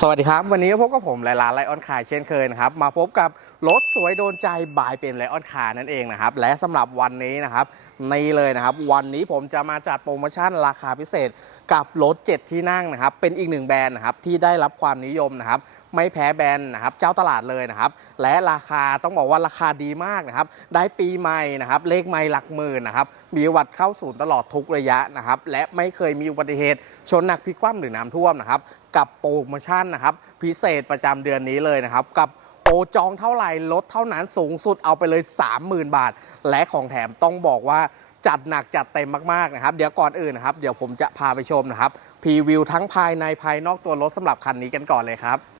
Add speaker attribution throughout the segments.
Speaker 1: สวัสดีครับ วันนี้พบกับผมไลลาไลออนคาร์เช่นเคยนะครับ มาพบกับรถสวยโดนใจบายเป็นไลออนคาร์นั่นเองนะครับ และสำหรับวันนี้นะครับนี่เลยนะครับ วันนี้ผมจะมาจัดโปรโมชั่นราคาพิเศษ กับรถ 7 ที่นั่งนะครับ เป็นอีกหนึ่งแบรนด์นะครับที่ได้รับความนิยมนะครับ ไม่แพ้แบรนด์นะครับ เจ้าตลาดเลยนะครับ และราคาต้องบอกว่าราคาดีมากนะครับ ได้ปีใหม่นะครับ เลขไม่หลักหมื่นนะครับ มีวัดเข้าศูนย์ตลอดทุกระยะนะครับ และไม่เคยมีอุบัติเหตุชนหนักพลิกคว่ำหรือน้ำท่วมนะครับ กับโปรโมชั่นนะครับ พิเศษประจำเดือนนี้เลยนะครับ กับโปรจองเท่าไหร่ลดเท่านั้นสูงสุดเอาไปเลย 30,000 บาท และของแถมต้องบอกว่า จัดหนักจัดเต็มมากๆนะครับ เดี๋ยวก่อนอื่นนะครับ เดี๋ยวผมจะพาไปชมนะครับพรีวิวทั้งภายในภายนอกตัวรถสำหรับคันนี้กันก่อนเลยครับ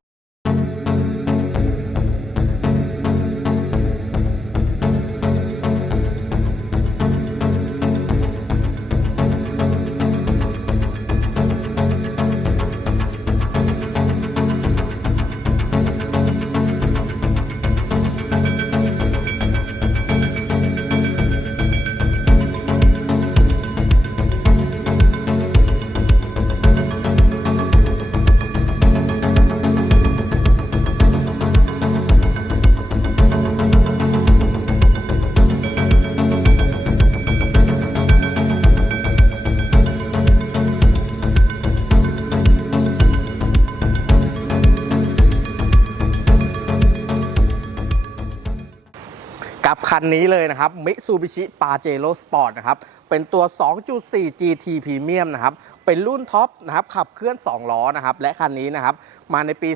Speaker 1: คันนี้เลยนะครับ Mitsubishi Pajero Sport นะครับ เป็นตัว 2.4 GT Premium นะครับ เป็นรุ่นท็อปนะครับ ขับเคลื่อน 2 ล้อนะครับ และคันนี้นะครับ มาในปี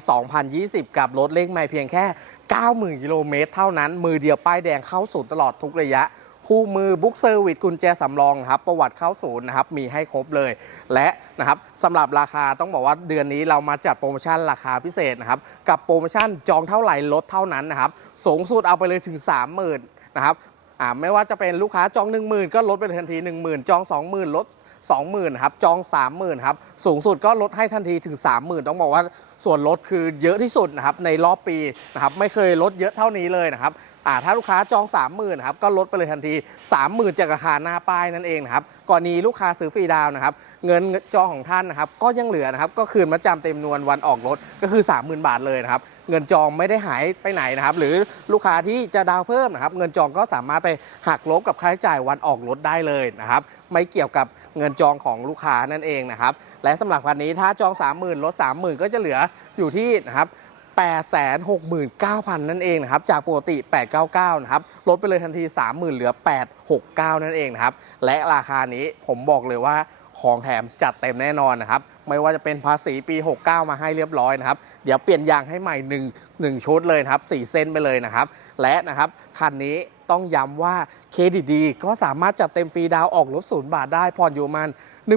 Speaker 1: 2020 กับรถเลขไม่เพียงแค่ 90,000 กิโลเมตรเท่านั้น มือเดียวป้ายแดงเข้าศูนย์ตลอดทุกระยะคู่มือบุ๊กเซอร์วิสกุญแจสำรองครับประวัติเข้าศูนย์นะครับมีให้ครบเลย และนะครับสำหรับราคาต้องบอกว่าเดือนนี้เรามาจัดโปรโมชั่นราคาพิเศษนะครับกับโปรโมชั่นจองเท่าไหร่ลดเท่านั้นนะครับสูงสุดเอาไปเลยถึง 30,000 นะครับไม่ว่าจะเป็นลูกค้าจอง 10,000 ก็ลดไปเลยทันที 10,000 จอง 20,000 ลด 20,000ครับจอง 30,000ครับสูงสุดก็ลดให้ทันทีถึง 30,000 ต้องบอกว่าส่วนลดคือเยอะที่สุดนะครับในรอบปีนะครับไม่เคยลดเยอะเท่านี้เลยนะครับถ้าลูกค้าจอง 30,000นครับก็ลดไปเลยทันที 30,000 จากราคาหน้าป้ายนั่นเองนะครับกรณีลูกค้าซื้อฟรีดาวนะครับเงินจองของท่านนะครับก็ยังเหลือนะครับก็คืนมาจำเต็มนวลวันออกรถก็คือ 30,000 บาทเลยนะครับ เงินจองไม่ได้หายไปไหนนะครับ หรือลูกค้าที่จะดาวเพิ่มนะครับ เงินจองก็สามารถไปหักลบกับค่าใช้จ่ายวันออกรถได้เลยนะครับไม่เกี่ยวกับเงินจองของลูกค้านั่นเองนะครับ และสำหรับคันนี้ถ้าจอง 30,000ลด30,000 ก็จะเหลืออยู่ที่นะครับ869,000 นั่นเองนะครับ จากปกติ 899 นะครับ ลดไปเลยทันที 30,000 เหลือ 869 นั่นเองนะครับ และราคานี้ผมบอกเลยว่า ของแถมจัดเต็มแน่นอนนะครับ ไม่ว่าจะเป็นภาษีปี 69 มาให้เรียบร้อยนะครับ เดี๋ยวเปลี่ยนยางให้ใหม่1 1ชุดเลยครับ 4 เส้นไปเลยนะครับ และนะครับคันนี้ต้องย้ำว่าเครดิตดีก็สามารถจัดเต็มฟรีดาวออกรถศูนย์บาทได้ผ่อนอยู่มัน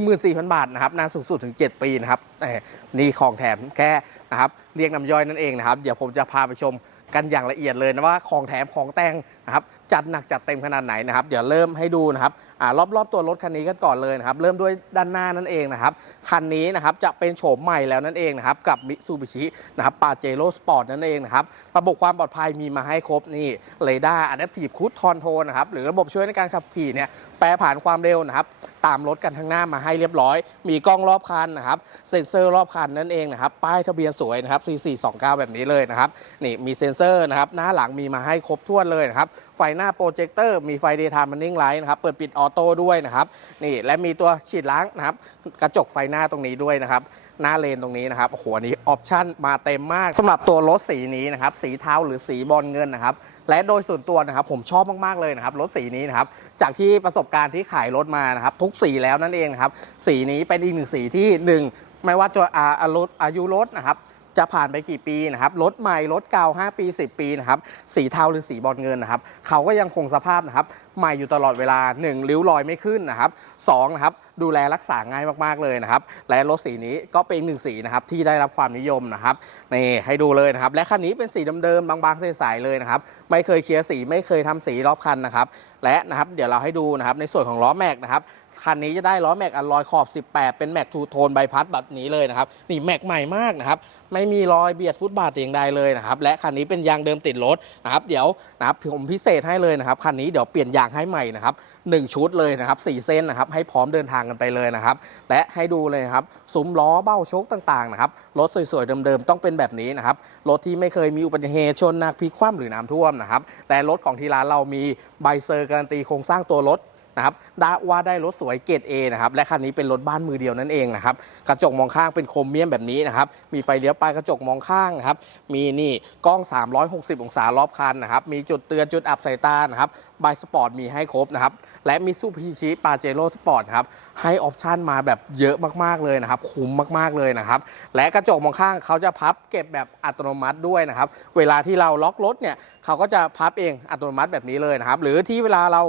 Speaker 1: 14,000 บาทนะครับนานสูงสุดถึง 7 ปีนะครับแต่นี่ของแถมแค่นะครับเรียกน้ำย่อยนั่นเองนะครับ เดี๋ยวผมจะพาไปชมกันอย่างละเอียดเลยนะว่าของแถมของแต่งนะครับ จัดหนักจัดเต็มขนาดไหนนะครับ เดี๋ยวเริ่มให้ดูนะครับอ่ารอบๆตัวรถคันนี้กันก่อนเลยนะครับ เริ่มด้วยด้านหน้านั่นเองนะครับ คันนี้นะครับจะเป็นโฉมใหม่แล้วนั่นเองนะครับ กับมิซูบิชินะครับปาเจโร่สปอร์ตนั่นเองนะครับ ระบบความปลอดภัยมีมาให้ครบนี่เรดาร์อะแดปทีฟคูดทอนโทนะครับ หรือระบบช่วยในการขับขี่เนี่ย แปรผ่านความเร็วนะครับ ตามรถกันข้างหน้ามาให้เรียบร้อย มีกล้องรอบคันนะครับ เซ็นเซอร์รอบคันนั่นเองนะครับ ป้ายทะเบียนสวยนะครับ4429 แบบนี้เลยนะครับ นี่มีเซ็นเซอร์นะครับ หน้าหลังมีมาให้ครบถ้วนเลยนะครับ ไฟหน้าโปรเจคเตอร์ มีไฟ Daytime Running Light นะครับ เปิดปิดออโต้ด้วยนะครับ นี่และมีตัวฉีดล้างนะครับ กระจกไฟหน้าตรงนี้ด้วยนะครับ หน้าเลนตรงนี้นะครับ โอ้โห อันนี้ออปชั่นมาเต็มมากสำหรับตัวรถสีนี้นะครับ สีเทาหรือสีบอลเงินนะครับ และโดยส่วนตัวนะครับผมชอบมากๆเลยนะครับรถสีนี้นะครับจากที่ประสบการณ์ที่ขายรถมานะครับทุกสีแล้วนั่นเองนะครับสีนี้เป็นอีกหนึ่งสีที่หนึ่งไม่ว่าจะอาอายุอายุรถนะครับจะผ่านไปกี่ปีนะครับรถใหม่รถเก่า5 ปี 10 ปีนะครับสีเทาหรือสีบอลเงินนะครับเขาก็ยังคงสภาพนะครับใหม่อยู่ตลอดเวลา 1 ริ้วรอยไม่ขึ้นนะครับ2นะครับ ดูแลรักษาง่ายมากๆเลยนะครับ และรถสีนี้ก็เป็นหนึ่งสีนะครับที่ได้รับความนิยมนะครับนี่ให้ดูเลยนะครับ และคันนี้เป็นสีเดิมๆบางๆใสๆเลยนะครับ ไม่เคยเคลียร์สีไม่เคยทำสีรอบคันนะครับ และนะครับเดี๋ยวเราให้ดูนะครับในส่วนของล้อแม็กนะครับ คันนี้จะได้ล้อแม็กอลลอยขอบ 18 เป็นแม็กทูโทนใบพัดแบบนี้เลยนะครับ นี่แม็กใหม่มากนะครับ ไม่มีรอยเบียดฟุตบาทแต่อย่างใดเลยนะครับ และคันนี้เป็นยางเดิมติดรถนะครับ เดี๋ยวนะครับผมพิเศษให้เลยนะครับ คันนี้เดี๋ยวเปลี่ยนยางให้ใหม่นะครับหนึ่งชุดเลยนะครับสี่เส้นนะครับให้พร้อมเดินทางกันไปเลยนะครับ และให้ดูเลยครับซุ้มล้อเบ้าโชคต่างๆนะครับรถสวยๆเดิมๆต้องเป็นแบบนี้นะครับรถที่ไม่เคยมีอุบัติเหตุชนหนักพิคว่ำหรือน้ำท่วมนะครับแต่รถของที่ร้านเรามีใบเซอร์การันตีโครงสร้างตัวรถ นะครับด้ว่าได้รถสวยเกรด A นะครับและคันนี้เป็นรถบ้านมือเดียวนั่นเองนะครับกระจกมองข้างเป็นโครเมียมแบบนี้นะครับมีไฟเลี้ยวปลายกระจกมองข้างนะครับมีนี่กล้อง 360 องศารอบคันนะครับมีจุดเตือนจุดอับสายตานะครับบายสปอร์ตมีให้ครบนะครับและมีซูพิชิปาเจโร่สปอร์ตครับให้ออปชันมาแบบเยอะมากๆเลยนะครับคุ้มมากๆเลยนะครับและกระจกมองข้างเขาจะพับเก็บแบบอัตโนมัติด้วยนะครับเวลาที่เราล็อกรถเนี่ยเขาก็จะพับเองอัตโนมัติแบบนี้เลยนะครับ หรือที่เวลาเรา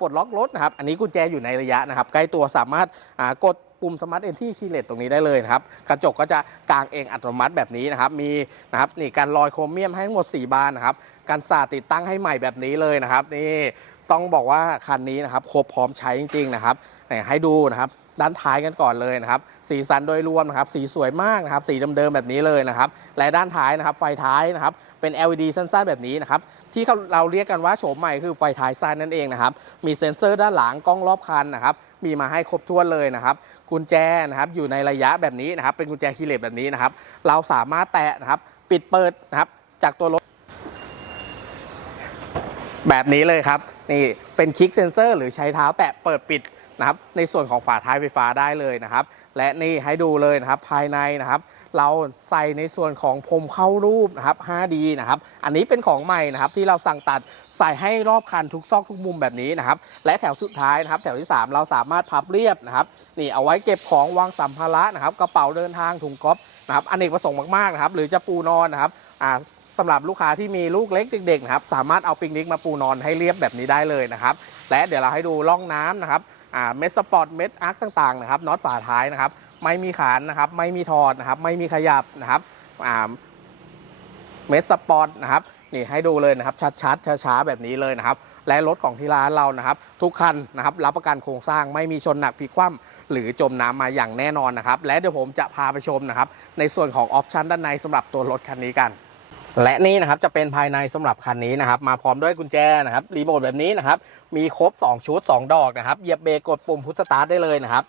Speaker 1: ปลดล็อกรถนะครับ อันนี้กุญแจอยู่ในระยะนะครับ ใกล้ตัวสามารถกดปุ่มสมาร์ทเอนที่คีเลตตรงนี้ได้เลยนะครับ กระจกก็จะกางเองอัตโนมัติแบบนี้นะครับ มีนะครับนี่การลอยโครเมียมให้ทั้งหมด 4 บานนะครับการสาดติดตั้งให้ใหม่แบบนี้เลยนะครับนี่ต้องบอกว่าคันนี้นะครับครบพร้อมใช้จริง ๆ นะครับให้ดูนะครับด้านท้ายกันก่อนเลยนะครับ สีสันโดยรวมนะครับ สีสวยมากนะครับ สีเดิมๆแบบนี้เลยนะครับ และด้านท้ายนะครับ ไฟท้ายนะครับ เป็น LED สั้นๆแบบนี้นะครับที่เราเรียกกันว่าโฉมใหม่คือไฟท้ายสั้นนั่นเองนะครับมีเซ็นเซอร์ด้านหลังกล้องรอบคันนะครับมีมาให้ครบถ้วนเลยนะครับกุญแจนะครับอยู่ในระยะแบบนี้นะครับเป็นกุญแจคีย์เลสแบบนี้นะครับเราสามารถแตะนะครับปิดเปิดนะครับจากตัวรถแบบนี้เลยครับนี่เป็นคลิกเซนเซอร์หรือใช้เท้าแตะเปิดปิดนะครับในส่วนของฝาท้ายไฟฟ้าได้เลยนะครับ และนี่ให้ดูเลยนะครับภายในนะครับ เราใส่ในส่วนของพรมเข้ารูปนะครับ 5D นะครับ อันนี้เป็นของใหม่นะครับที่เราสั่งตัดใส่ให้รอบคันทุกซอกทุกมุมแบบนี้นะครับ และแถวสุดท้ายนะครับ แถวที่ 3 เราสามารถพับเรียบนะครับนี่เอาไว้เก็บของวางสัมภาระนะครับ กระเป๋าเดินทางถุงก๊อฟนะครับอนเนกประสงค์มากๆนะครับ หรือจะปูนอนนะครับอ่าสำหรับลูกค้าที่มีลูกเล็กเด็กๆนะครับสามารถเอาปิกนิกมาปูนอนให้เรียบแบบนี้ได้เลยนะครับและเดี๋ยวเราให้ดูร่องน้ำนะครับอ่าเม็ดสปอร์ตเม็ดอาร์คต่างๆนะครับน็อตฝาท้ายนะครับ ไม่มีขานนะครับ ไม่มีถอดนะครับ ไม่มีขยับนะครับเม็ดสปอร์ตนะครับนี่ให้ดูเลยนะครับชัดๆช้าๆแบบนี้เลยนะครับ และรถของที่ร้านเรานะครับ ทุกคันนะครับรับประกันโครงสร้างไม่มีชนหนักพิกคว่ำหรือจมน้ำมาอย่างแน่นอนนะครับ และเดี๋ยวผมจะพาไปชมนะครับ ในส่วนของออปชันด้านในสำหรับตัวรถคันนี้กัน และนี่นะครับจะเป็นภายในสำหรับคันนี้นะครับ มาพร้อมด้วยกุญแจนะครับรีโมทแบบนี้นะครับ มีครบ 2 ชุด 2 ดอกนะครับเหยียบเบรกกดปุ่มพุทสตาร์ทได้เลยนะครับ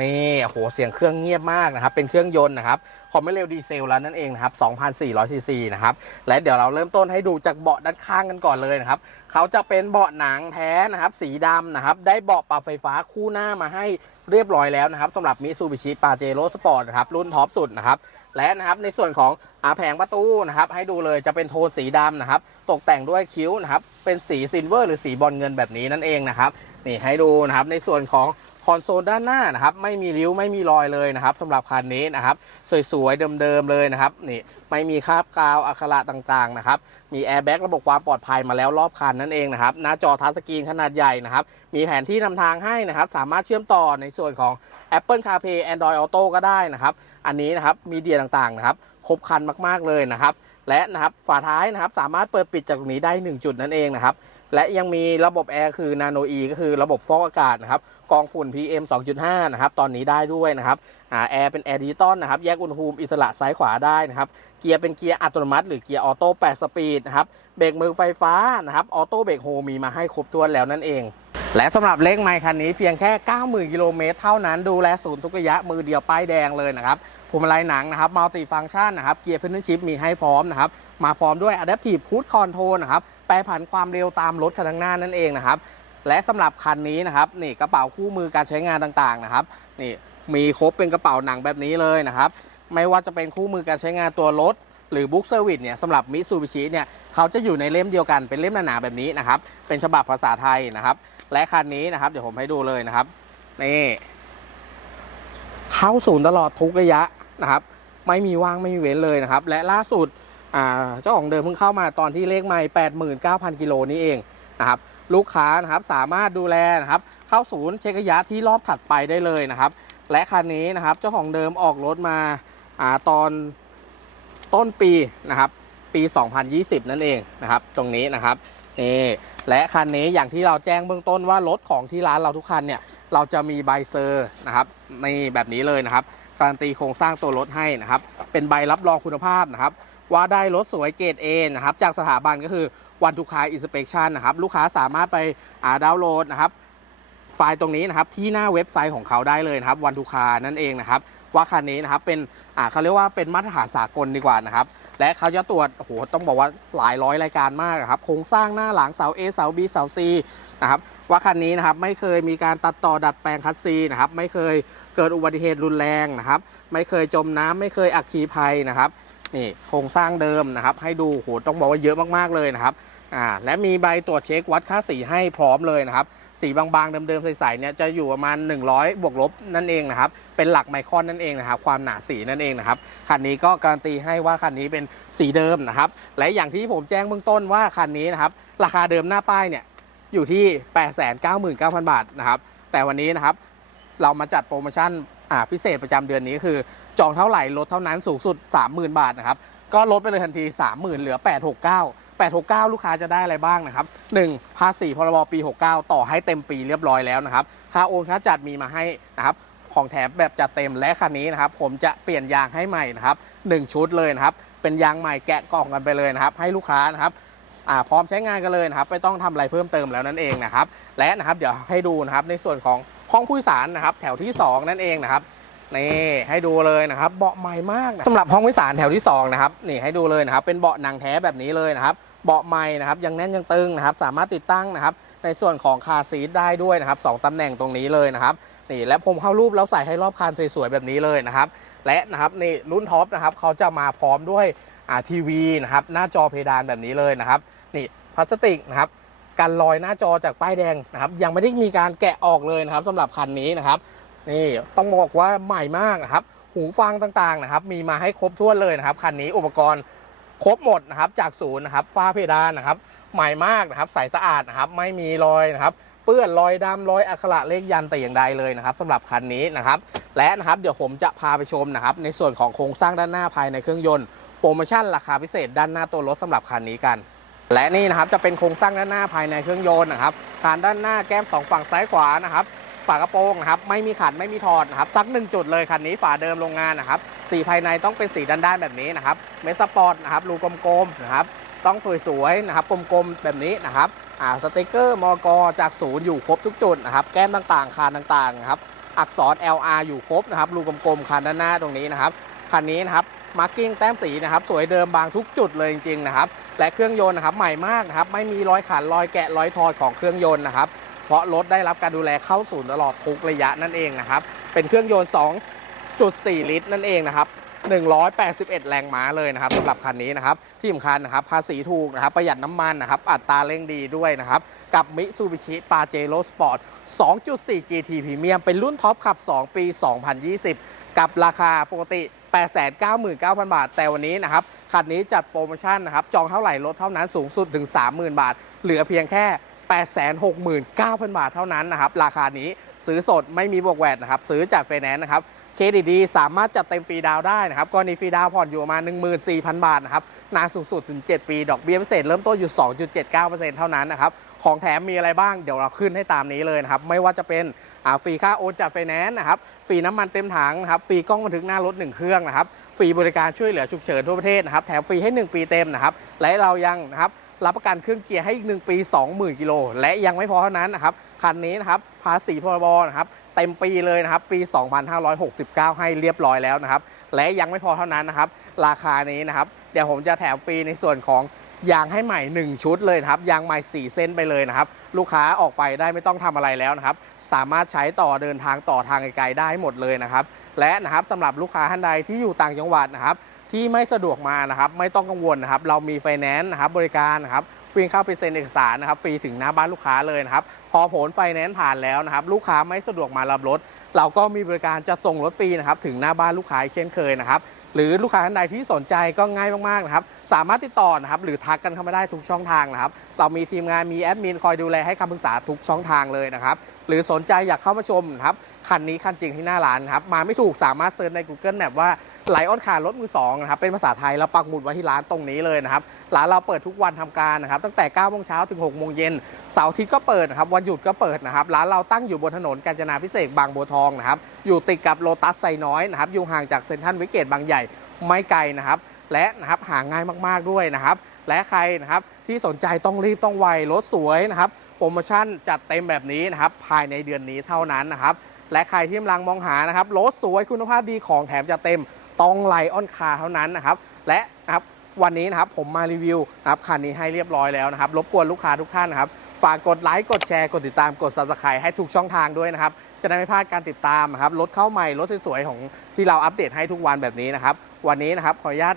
Speaker 1: นี่โอ้โหเสียงเครื่องเงียบมากนะครับ เป็นเครื่องยนต์นะครับคอมไม่เร็วดีเซลแล้วนั่นเองนะครับ2,400ซีซีนะครับ และเดี๋ยวเราเริ่มต้นให้ดูจากเบาะด้านข้างกันก่อนเลยนะครับเขาจะเป็นเบาะหนังแท้นะครับ สีดำนะครับ ได้เบาะปรับไฟฟ้าคู่หน้ามาให้เรียบร้อยแล้วนะครับสำหรับมิซูบิชิปาเจโร่สปอร์ตนะครับ รุ่นท็อปสุดนะครับและนะครับในส่วนของอาแผงประตูนะครับ ให้ดูเลยจะเป็นโทนสีดำนะครับ ตกแต่งด้วยคิ้วนะครับ เป็นสีซิลเวอร์หรือสีบอลเงินแบบนี้นั่นเองนะครับ นี่ให้ดูนะครับในส่วนของคอนโซลด้านหน้านะครับไม่มีริ้วไม่มีรอยเลยนะครับสำหรับคันนี้นะครับสวยๆเดิมๆเลยนะครับนี่ไม่มีคราบกาวอักขระต่างๆนะครับมีแอร์แบ็กระบบความปลอดภัยมาแล้วรอบคันนั่นเองนะครับหน้าจอทัชสกรีนขนาดใหญ่นะครับมีแผนที่นำทางให้นะครับสามารถเชื่อมต่อในส่วนของ Apple CarPlay Android Auto ก็ได้นะครับอันนี้นะครับมีเดียต่างๆนะครับครบครันมากๆเลยนะครับและนะครับฝาท้ายนะครับสามารถเปิดปิดจากตรงนี้ได้ 1 จุดนั่นเองนะครับ และยังมีระบบแอร์คือ Nano E ก็คือระบบฟอกอากาศนะครับกองฝุ่น PM 2.5 นะครับ ตอนนี้ได้ด้วยนะครับแอร์เป็นแอร์ดิจิตอลนะครับ แยกอุณหภูมิอิสระซ้ายขวาได้นะครับ เกียร์เป็นเกียร์อัตโนมัติ หรือเกียร์ออโต้ 8 สปีดนะครับ เบรกมือไฟฟ้านะครับ ออโต้เบรกโฮมีมาให้ครบถ้วนแล้วนั่นเอง และสำหรับเลขไมค์คันนี้เพียงแค่ 90,000 กิโลเมตรเท่านั้น ดูแลศูนย์ทุกระยะมือเดียวป้ายแดงเลยนะครับพวงมาลัยหนังนะครับ มัลติฟัง c t ชันนะครับ เกียร์เพนชิพมีให้พร้อมนะครับ มาพร้อมด้วย Adaptive Cruise Control นะครับ แปรผันความเร็วตามรถคันข้างหน้านั่นเองนะครับ และสำหรับคันนี้นะครับนี่กระเป๋าคู่มือการใช้งานต่างๆนะครับนี่มีครบเป็นกระเป๋าหนังแบบนี้เลยนะครับ ไม่ว่าจะเป็นคู่มือการใช้งานตัวรถ หรือบุ๊กเซอร์วิสเนี่ยสำหรับมิซูบิชิเนี่ยเขาจะอยู่ในเล่มเดียวกันเป็นเล่มหนาๆแบบนี้นะครับ เป็นฉบับภาษาไทยนะครับ และคันนี้นะครับ เดี๋ยวผมให้ดูเลยนะครับนี่เข้าศูนย์ตลอดทุกระยะนะครับ ไม่มีว่างไม่มีเว้นเลยนะครับ และล่าสุด เจ้าของเดิมเพิ่งเข้ามาตอนที่เลขไม่89,000กิโลนี้เองนะครับลูกค้านะครับสามารถดูแลนะครับเข้าศูนย์เช็คระยะที่รอบถัดไปได้เลยนะครับ และคันนี้นะครับเจ้าของเดิมออกรถมาอ่าตอนต้นปีนะครับปี 2020 นั่นเองนะครับตรงนี้นะครับนี่และคันนี้อย่างที่เราแจ้งเบื้องต้นว่ารถของที่ร้านเราทุกคันเนี่ยเราจะมีใบเซอร์นะครับในแบบนี้เลยนะครับการันตีโครงสร้างตัวรถให้นะครับเป็นใบรับรองคุณภาพนะครับ ว่าได้รถสวยเกรด A นะครับจากสถาบันก็คือวันทุกคายอินสเป t ชันนะครับลูกค้าสามารถไปอ่าดาวน์โหลดนะครับไฟล์ตรงนี้นะครับที่หน้าเว็บไซต์ของเขาได้เลยนะครับวันทุกคานั่นเองนะครับว่าคันนี้นะครับเป็นอ่าเขาเรียกว่าเป็นมาตรฐานสากลดีกว่านะครับและเขาจะตรวจโหต้องบอกว่าหลายร้อยรายการมากนะครับโครงสร้างหน้าหลังเสา A เสา B เสา C นะครับว่าคันนี้นะครับไม่เคยมีการตัดต่อดัดแปลงคัสซีนะครับไม่เคยเกิดอุบัติเหตุรุนแรงนะครับไม่เคยจมน้ำไม่เคยอักคีภัยนะครับ นี่โครงสร้างเดิมนะครับ ให้ดูโหต้องบอกว่าเยอะมากๆเลยนะครับอ่าและมีใบตรวจเช็ควัดค่าสีให้พร้อมเลยนะครับสีบางๆเดิมๆใสๆเนี่ยจะอยู่ประมาณ 100 บวกลบนั่นเองนะครับ เป็นหลักไมครอนนั่นเองนะครับ ความหนาสีนั่นเองนะครับ คันนี้ก็การันตีให้ว่าคันนี้เป็นสีเดิมนะครับ และอย่างที่ผมแจ้งเบื้องต้นว่าคันนี้นะครับ ราคาเดิมหน้าป้ายเนี่ยอยู่ที่ 899,000 บาทนะครับ แต่วันนี้นะครับ เรามาจัดโปรโมชั่นพิเศษประจำเดือนนี้คือ จองเท่าไหร่ลดเท่านั้นสูงสุด 30,000 บาทนะครับ ก็ลดไปเลยทันที 30,000 เหลือ 869 869 ลูกค้าจะได้อะไรบ้างนะครับ 1. ภาษีพรบปี 69 ต่อให้เต็มปีเรียบร้อยแล้วนะครับ ค่าโอนค่าจัดมีมาให้นะครับของแถมแบบจัดเต็มและคันนี้นะครับ ผมจะเปลี่ยนยางให้ใหม่นะครับ 1 ชุดเลยนะครับ เป็นยางใหม่แกะกล่องกันไปเลยนะครับ ให้ลูกค้านะครับพร้อมใช้งานกันเลยนะครับไม่ต้องทำอะไรเพิ่มเติมแล้วนั่นเองนะครับ และนะครับเดี๋ยวให้ดูนะครับในส่วนของห้องผู้โดยสารนะครับ แถวที่ 2 นั่นเองนะครับ นี่ให้ดูเลยนะครับ เบาะใหม่มากนะสำหรับห้องผู้โดยสารแถวที่2นะครับนี่ให้ดูเลยนะครับ เป็นเบาะหนังแท้แบบนี้เลยนะครับ เบาะใหม่นะครับยังแน่นยังตึงนะครับ สามารถติดตั้งนะครับ ในส่วนของคาซีทได้ด้วยนะครับสองตำแหน่งตรงนี้เลยนะครับนี่และผมเข้ารูปแล้วใส่ให้รอบคันสวยๆแบบนี้เลยนะครับ และนะครับนี่รุ่นท็อปนะครับเขาจะมาพร้อมด้วยอ่าทีวีนะครับหน้าจอเพดานแบบนี้เลยนะครับ นี่พลาสติกนะครับกันรอยหน้าจอจากป้ายแดงนะครับ ยังไม่ได้มีการแกะออกเลยนะครับสำหรับคันนี้นะครับ นี่ต้องบอกว่าใหม่มากนะครับ หูฟังต่างๆนะครับ มีมาให้ครบถ้วนเลยนะครับคันนี้อุปกรณ์ครบหมดนะครับ จากศูนย์นะครับฝ้าเพดานนะครับ ใหม่มากนะครับใสสะอาดนะครับ ไม่มีรอยนะครับ เปื้อนรอยดำรอยอักขระเลขยันแต่อย่างใดเลยนะครับสำหรับคันนี้นะครับ และนะครับเดี๋ยวผมจะพาไปชมนะครับ ในส่วนของโครงสร้างด้านหน้าภายในเครื่องยนต์โปรโมชั่นราคาพิเศษด้านหน้าตัวรถสำหรับคันนี้กัน และนี่นะครับจะเป็นโครงสร้างด้านหน้าภายในเครื่องยนต์นะครับคานด้านหน้าแก้มสองฝั่งซ้ายขวานะครับ ฝากระโปรงนะครับไม่มีขัดไม่มีถอดนะครับสักหนึ่งจุดเลยคันนี้ฝาเดิมโรงงานนะครับสีภายในต้องเป็นสีด้านๆแบบนี้นะครับเมสสปอร์ตนะครับรูกลมๆนะครับต้องสวยๆนะครับกลมๆแบบนี้นะครับอ่าสติกเกอร์มกจากศูนย์อยู่ครบทุกจุดนะครับแก้มต่างๆคานต่างๆนะครับอักษร LR อยู่ครบนะครับรูกลมๆคานด้านหน้าตรงนี้นะครับคันนี้นะครับมาร์กิ้งแต้มสีนะครับสวยเดิมบางทุกจุดเลยจริงๆนะครับและเครื่องยนต์นะครับใหม่มากนะครับไม่มีรอยขันรอยแกะรอยถอดของเครื่องยนต์นะครับ เพราะรถได้รับการดูแลเข้าศูนย์ตลอดทุกระยะนั่นเองนะครับ เป็นเครื่องยนต์ 2.4 ลิตรนั่นเองนะครับ 181 แรงม้าเลยนะครับสำหรับคันนี้นะครับ ที่สำคัญนะครับ ภาษีถูกนะครับ ประหยัดน้ำมันนะครับ อัตราเร่งดีด้วยนะครับ กับมิ t ูบิชิปาเจโร่สปอร์ต 2.4 GT Premium เป็นรุ่นท็อปขับ 2 ปี 2020 กับราคาปกติ 899,000 บาท แต่วันนี้นะครับ คันนี้จัดโปรโมชั่นนะครับ จองเท่าไหร่ลดเท่านั้นสูงสุดถึง 30,000 บาท เหลือเพียงแค่ 869,000 บาทเท่านั้นนะครับ ราคานี้ซื้อสดไม่มีบวกแวดนะครับ ซื้อจากไฟแนนซ์นะครับ เครดิตดีสามารถจัดเต็มฟรีดาวได้นะครับกรณีฟรีดาวผ่อนอยู่ประมาณ 14,000 บาทนะครับ นานสูงสุดถึง 7 ปี ดอกเบี้ยพิเศษเริ่มต้นอยู่ 2.79%เท่านั้นนะครับ ของแถมมีอะไรบ้าง เดี๋ยวเราขึ้นให้ตามนี้เลยนะครับ ไม่ว่าจะเป็นฟรีค่าโอนจากไฟแนนซ์นะครับ ฟรีน้ำมันเต็มถังนะครับ ฟรีกล้องบันทึกหน้ารถ 1 เครื่องนะครับ ฟรีบริการช่วยเหลือฉุกเฉินทั่วประเทศนะครับ แถมฟรีให้ 1 ปีเต็มนะครับ และเรายังนะครับ รับประกันเครื่องเกียร์ให้อีก 1 ปี 20,000 กิโล และยังไม่พอเท่านั้นนะครับ คันนี้นะครับ ภาษีพรบนะครับ เต็มปีเลยนะครับ ปี 2569 ให้เรียบร้อยแล้วนะครับ และยังไม่พอเท่านั้นนะครับ ราคานี้นะครับ เดี๋ยวผมจะแถมฟรีในส่วนของ ยางให้ใหม่ 1 ชุดเลยนะครับยางใหม่ 4 เส้นไปเลยนะครับ ลูกค้าออกไปได้ไม่ต้องทำอะไรแล้วนะครับ สามารถใช้ต่อเดินทางต่อทางไกลๆได้หมดเลยนะครับ และนะครับสำหรับลูกค้าท่านใดที่อยู่ต่างจังหวัดนะครับ ที่ไม่สะดวกมานะครับ ไม่ต้องกังวลนะครับ เรามีไฟแนนซ์นะครับบริการนะครับวิ่งเข้าไปเซ็นเอกสารนะครับฟรีถึงหน้าบ้านลูกค้าเลยนะครับ พอผลไฟแนนซ์ผ่านแล้วนะครับ ลูกค้าไม่สะดวกมารับรถ เราก็มีบริการจะส่งรถฟรีนะครับ ถึงหน้าบ้านลูกค้าเช่นเคยนะครับ หรือลูกค้าท่านใดที่สนใจก็ง่ายมากๆนะครับสามารถติดต่อนะครับหรือทักกันเข้ามาได้ทุกช่องทางนะครับ เรามีทีมงานมีแอดมินคอยดูแลให้คำปรึกษาทุกช่องทางเลยนะครับ หรือสนใจอยากเข้ามาชมนะครับคันนี้คันจริงที่หน้าร้านครับมาไม่ถูกสามารถเซิร์ชใน Google Map ว่าไลออนคารรถมือสองนะครับเป็นภาษาไทยแล้วปักหมุดไว้ที่ร้านตรงนี้เลยนะครับร้านเราเปิดทุกวันทำการนะครับตั้งแต่9โมงเช้าถึง6โมงเย็นเสาร์อาทิตย์ก็เปิดนะครับวันหยุดก็เปิดนะครับร้านเราตั้งอยู่บนถนนกาญจนาพิเศษบางบัวทองนะครับอยู่ติดกับโลตัสไซน้อยนะครับอยู่ห่างจากเซ็นทรัลวสเกตบางใหญ่ไม่ไกลนะครับ และนะครับหาง่ายมากๆด้วยนะครับ และใครนะครับที่สนใจต้องรีบต้องไวรถสวยนะครับโปรโมชั่นจัดเต็มแบบนี้นะครับภายในเดือนนี้เท่านั้นนะครับและใครที่กำลังมองหานะครับรถสวยคุณภาพดีของแถมจะเต็มต้องไลออนคาเท่านั้นนะครับและนะครับวันนี้นะครับผมมารีวิวนะครับคันนี้ให้เรียบร้อยแล้วนะครับรบกวนลูกค้าทุกท่านนะครับฝากกดไลค์ กดแชร์ กดติดตาม กด subscribe ให้ทุกช่องทางด้วยนะครับ จะได้ไม่พลาดการติดตามนะครับ รถเข้าใหม่ รถสวยๆของที่เราอัปเดตให้ทุกวันแบบนี้นะครับ วันนี้นะครับ ขออนุญาต